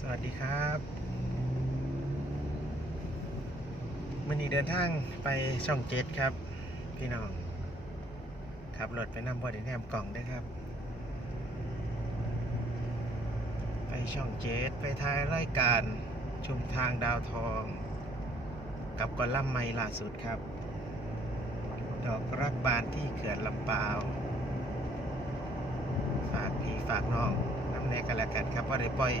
สวัสดีครับมันนี้เดินทางไปช่องเจ็ดครับ พี่น้องขับรถไปนำบอดี้แนมกล่องด้วยครับ ไปช่องเจ็ดไปท้ายรายการชุมทางดาวทอง กับกอลัมไมล่าสุดครับ ดอกรักบานที่เขื่อนลำปาวฝากพี่ฝากน้องน้ำแน่กันแล้วกันครับว่าได้ปล่อย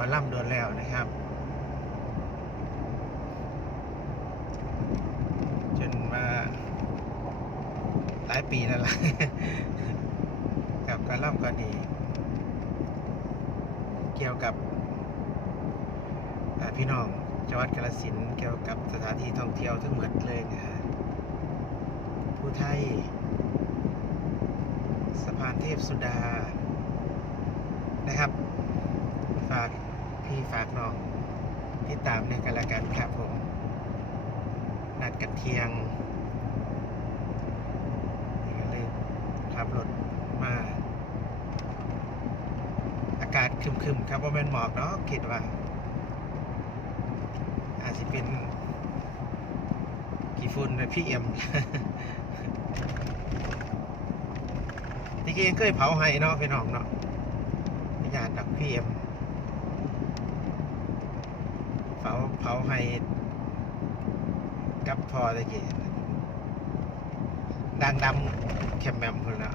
กอลัมน์โดนแล้วนะครับ จนมาหลายปีแล้วล่ะกับกอลัมน์ก็ดี เกี่ยวกับพี่น้องจังหวัดกาฬสินธุ์เกี่ยวกับสถานที่ท่องเที่ยวทั้งหมดเลยนะฮะผู้ไทยสะพานเทพสุดานะครับ ฝาก พี่ฝากน้องติดตามในกันละกันครับผม นัดกันเที่ยงนี่ก็เลยขับรถมา อากาศคึมๆครับว่าเป็นหมอกเนาะคิดว่า อาจจะเป็นกี่ฝุ่นในพี่เอ็มที่กี้ยังเคยเผาให้เนาะพี่น้องเนาะญาติดักพี่เอ็ม เผาให้กับพอตะกี้ดังดำแคมแมมคนล้ว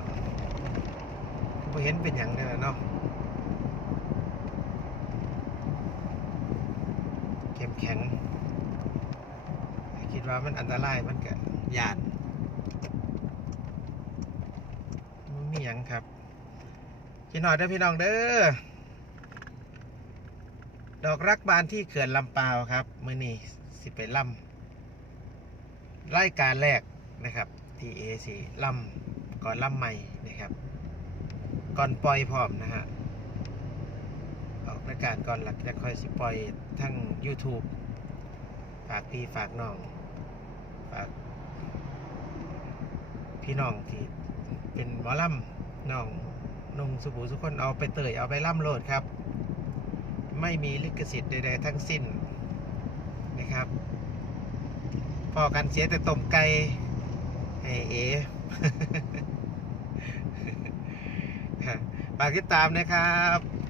ก็เห็นเป็นอย่างนี้แหละเนาะเข้มแข็ง คิดว่ามันอันตรายมันก็ยานมันมีหยังครับพี่หน่อยเด้อพี่น้องเด้อ ดอกรักบานที่เขื่อนลำปาวครับมื่อนี้สิไปล่ำรายการแรกนะครับที่เอซีล่ำก่อนล่ำใหม่นะครับ ก่อนปล่อยพร้อมนะฮะออกรายการก่อนหลักจะค่อยสิปล่อยทั้ง YouTube ฝากพี่ฝากน้องฝากพี่น้องที่เป็นหมอลำน้องนุ่งสุภูสุคนเอาไปเตยเอาไปล่ำโหลดครับ ไม่มีลิขสิทธิ์ใดๆทั้งสิ้นนะครับพอกันเสียแต่ต้มไก่ไอเอฝากติดตามนะครับ